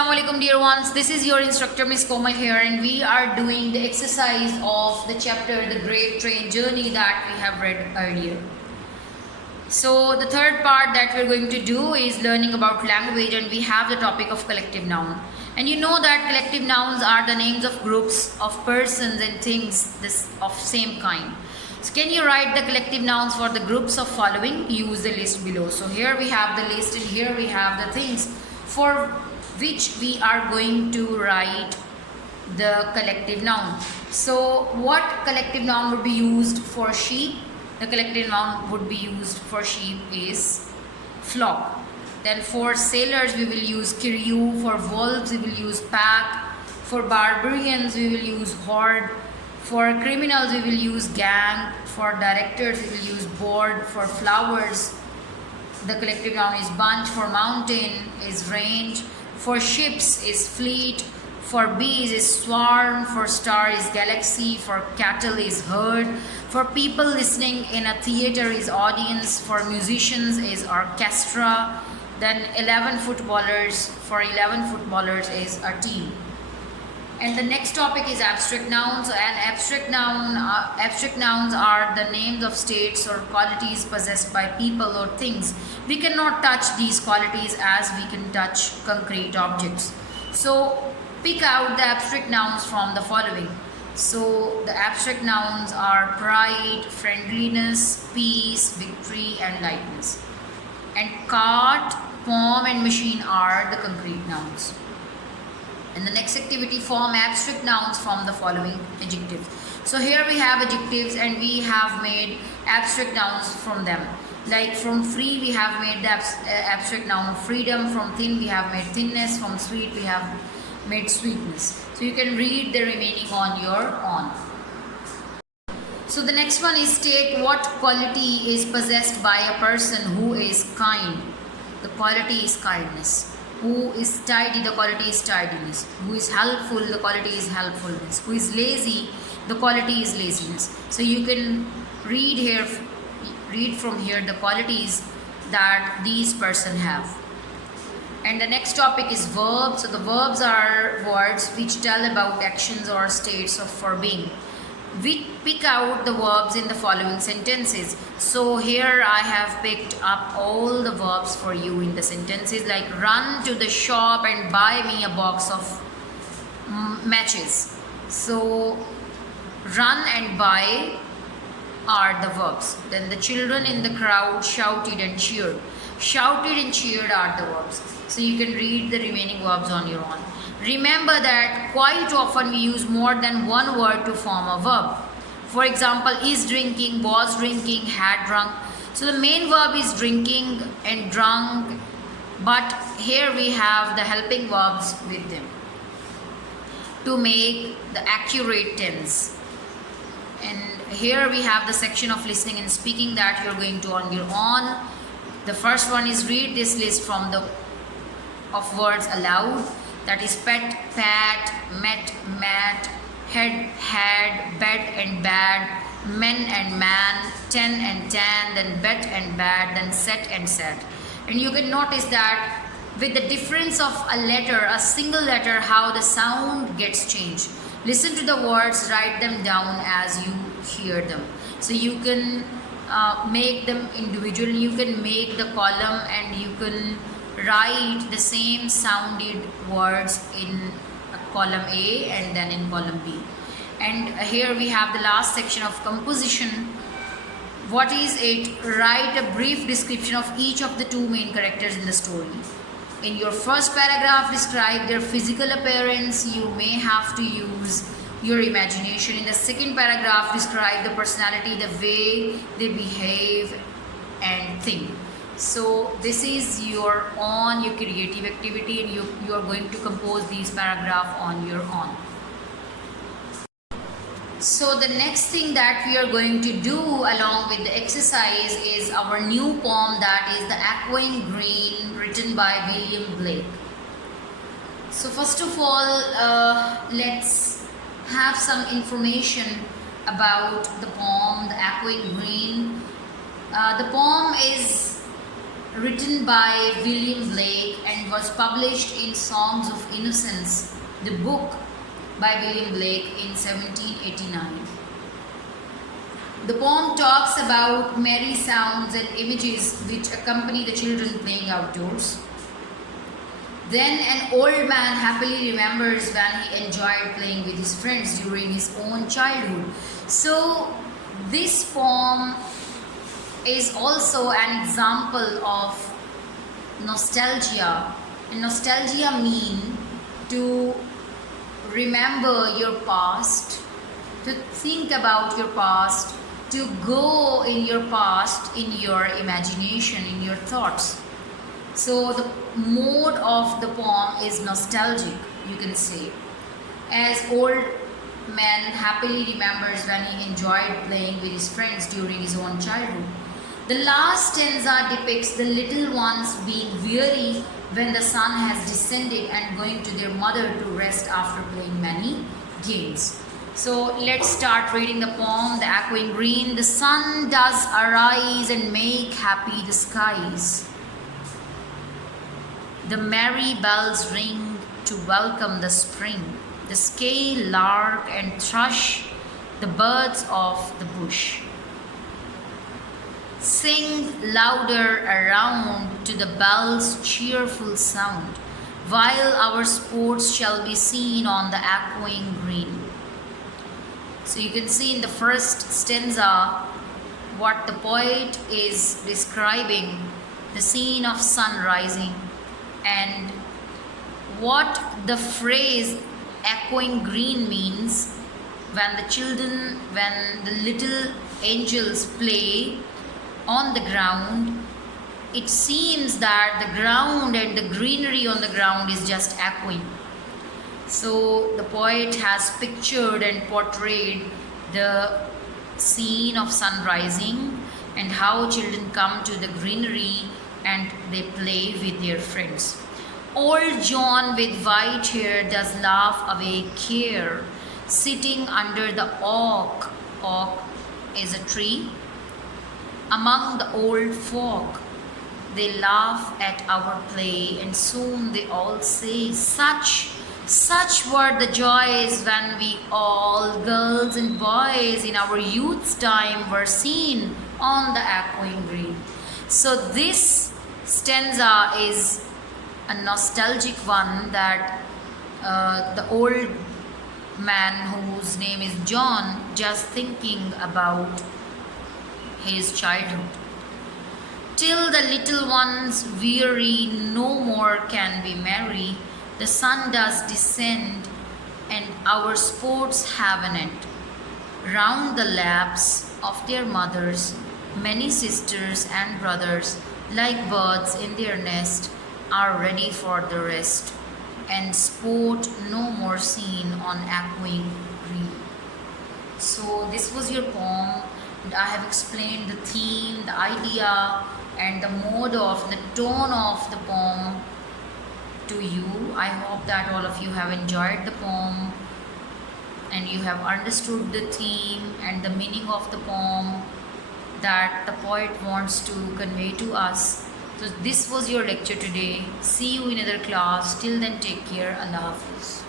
Assalamu alaikum dear ones, this is your instructor Miss Komal here, and we are doing the exercise of the chapter The Great Train Journey that we have read earlier. So the third part that we're going to do is learning about language, and we have the topic of collective noun. And you know that collective nouns are the names of groups of persons and things of same kind. So can you write the collective nouns for the groups of following? Use the list below. So here we have the list, and here we have the things for which we are going to write the collective noun. So what collective noun would be used for sheep? The collective noun would be used for sheep is flock. Then for sailors we will use crew, for wolves we will use pack, for barbarians we will use horde, for criminals we will use gang, for directors we will use board, for flowers the collective noun is bunch, for mountain is range, for ships is fleet, for bees is swarm, for star is galaxy, for cattle is herd, for people listening in a theater is audience, for musicians is orchestra, then 11 footballers, for 11 footballers is a team. And the next topic is abstract nouns. And abstract nouns are the names of states or qualities possessed by people or things. We cannot touch these qualities as we can touch concrete objects. So pick out the abstract nouns from the following. So the abstract nouns are pride, friendliness, peace, victory, and lightness. And cart, palm, and machine are the concrete nouns. And the next activity, form abstract nouns from the following adjectives. So here we have adjectives, and we have made abstract nouns from them. Like from free we have made the abstract noun of freedom, from thin we have made thinness, from sweet we have made sweetness. So you can read the remaining on your own. So the next one is state what quality is possessed by a person who is kind. The quality is kindness. Who is tidy, the quality is tidiness. Who is helpful, the quality is helpfulness. Who is lazy, the quality is laziness. So you can read from here the qualities that these person have. And the next topic is verbs. So the verbs are words which tell about actions or states of for being. We pick out the verbs in the following sentences. So here I have picked up all the verbs for you in the sentences, like run to the shop and buy me a box of matches. So run and buy are the verbs. Then the children in the crowd shouted and cheered. Shouted and cheered are the verbs. So you can read the remaining verbs on your own. Remember that quite often we use more than one word to form a verb. For example, is drinking, was drinking, had drunk. So the main verb is drinking and drunk, but here we have the helping verbs with them to make the accurate tense. And here we have the section of listening and speaking that you're going to on your own. The first one is read this list from of words aloud. That is pet, pat, met, mat, head, had, bed and bad, men and man, ten and tan, then bet and bad, then set and set. And you can notice that with the difference of a letter, a single letter, how the sound gets changed. Listen to the words, write them down as you hear them. So you can make them individually, you can make the column, and you can write the same sounded words in column A and then in column B. And here we have the last section of composition. What is it? Write a brief description of each of the two main characters in the story. In your first paragraph, describe their physical appearance. You may have to use your imagination. In the second paragraph, describe the personality, the way they behave and think. So this is your own, your creative activity, and you are going to compose these paragraphs on your own. So the next thing that we are going to do along with the exercise is our new poem, that is The Echoing Green, written by William Blake. So first of all, let's have some information about the poem The Echoing Green. The poem is written by William Blake and was published in Songs of Innocence, the book by William Blake in 1789. The poem talks about merry sounds and images which accompany the children playing outdoors. Then an old man happily remembers when he enjoyed playing with his friends during his own childhood. So this poem is also an example of nostalgia. And nostalgia means to remember your past, to think about your past, to go in your past in your imagination, in your thoughts. So the mode of the poem is nostalgic, you can say. As old man happily remembers when he enjoyed playing with his friends during his own childhood. The last stanza depicts the little ones being weary when the sun has descended and going to their mother to rest after playing many games. So let's start reading the poem. The echoing green. The sun does arise and make happy the skies. The merry bells ring to welcome the spring. The scale lark and thrush, the birds of the bush, sing louder around to the bell's cheerful sound, while our sports shall be seen on the echoing green. So you can see in the first stanza what the poet is describing, the scene of sun rising, and what the phrase echoing green means. When the little angels play on the ground, it seems that the ground and the greenery on the ground is just echoing. So the poet has pictured and portrayed the scene of sun rising and how children come to the greenery and they play with their friends. Old John with white hair does laugh away care, sitting under the oak. Oak is a tree. Among the old folk, they laugh at our play, and soon they all say, such were the joys when we all, girls and boys, in our youth's time were seen on the echoing green. So this stanza is a nostalgic one, that the old man whose name is John just thinking about his childhood. Till the little ones weary no more can be merry, the sun does descend and our sports have an end. Round the laps of their mothers, many sisters and brothers, like birds in their nest, are ready for the rest, and sport no more seen on echoing green. So this was your poem, and I have explained the theme, the idea, and the mode of the tone of the poem to you. I hope that all of you have enjoyed the poem and you have understood the theme and the meaning of the poem that the poet wants to convey to us. So this was your lecture today. See you in another class. Till then, take care. Allah Hafiz.